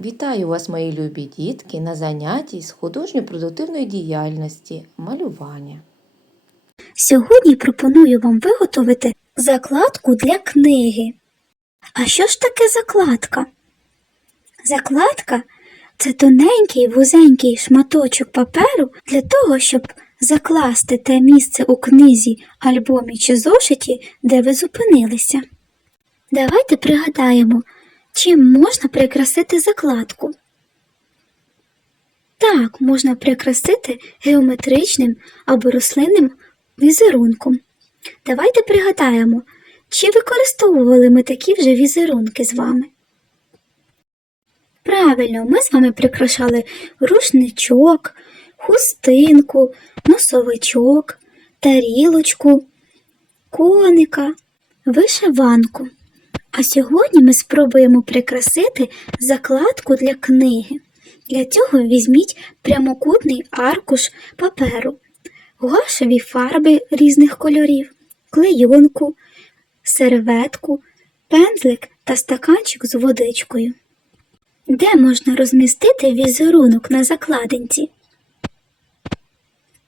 Вітаю вас, мої любі дітки, на занятті з художньо-продуктивної діяльності малювання. Сьогодні пропоную вам виготовити закладку для книги. А що ж таке закладка? Закладка це тоненький вузенький шматочок паперу для того, щоб закласти те місце у книзі, альбомі чи зошиті, де ви зупинилися. Давайте пригадаємо, чим можна прикрасити закладку. Так, можна прикрасити геометричним або рослинним візерунком. Давайте пригадаємо, чи використовували ми такі вже візерунки з вами. Правильно, ми з вами прикрашали рушничок, хустинку, носовичок, тарілочку, коника, вишиванку. А сьогодні ми спробуємо прикрасити закладку для книги. Для цього візьміть прямокутний аркуш паперу, гуашеві фарби різних кольорів, клейонку, серветку, пензлик та стаканчик з водичкою. Де можна розмістити візерунок на закладинці?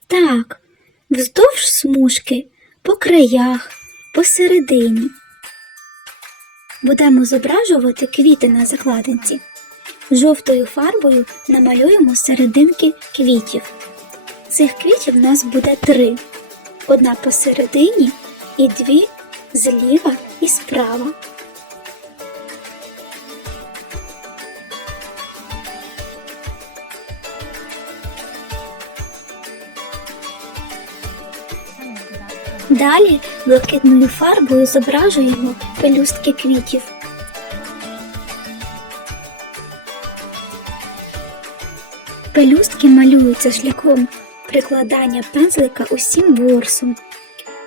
Так, вздовж смужки, по краях, посередині. Будемо зображувати квіти на закладинці. Жовтою фарбою намалюємо серединки квітів. Цих квітів в нас буде три: одна посередині і дві зліва і справа. Далі блакитною фарбою зображуємо пелюстки квітів. Пелюстки малюються шляхом прикладання пензлика усім ворсом.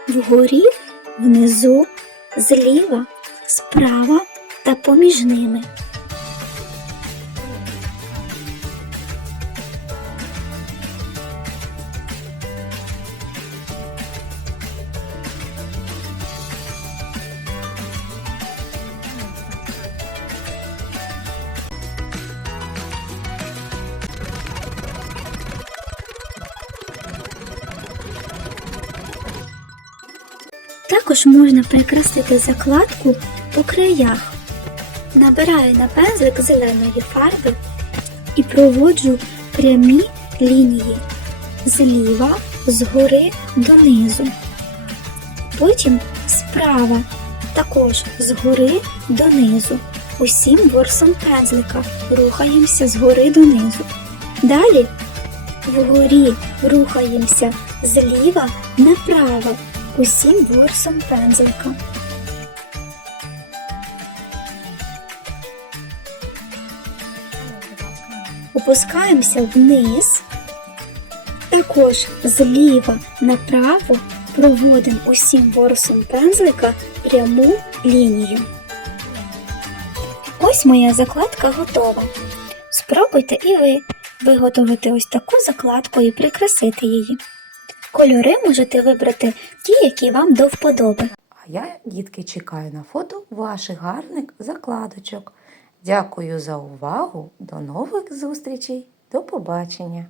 Вгорі, внизу, зліва, справа та поміж ними. Також можна прикрасити закладку по краях. Набираю на пензлик зеленої фарби і проводжу прямі лінії зліва, згори донизу. Потім справа, також згори донизу. Усім ворсом пензлика рухаємося згори донизу. Далі вгорі рухаємося зліва направо усім ворсом пензлика. Опускаємося вниз, також зліва направо проводимо усім ворсом пензлика пряму лінію. Ось моя закладка готова. Спробуйте і ви виготовити ось таку закладку і прикрасити її. Кольори можете вибрати ті, які вам до вподоби. А я, дітки, чекаю на фото ваших гарних закладочок. Дякую за увагу. До нових зустрічей. До побачення!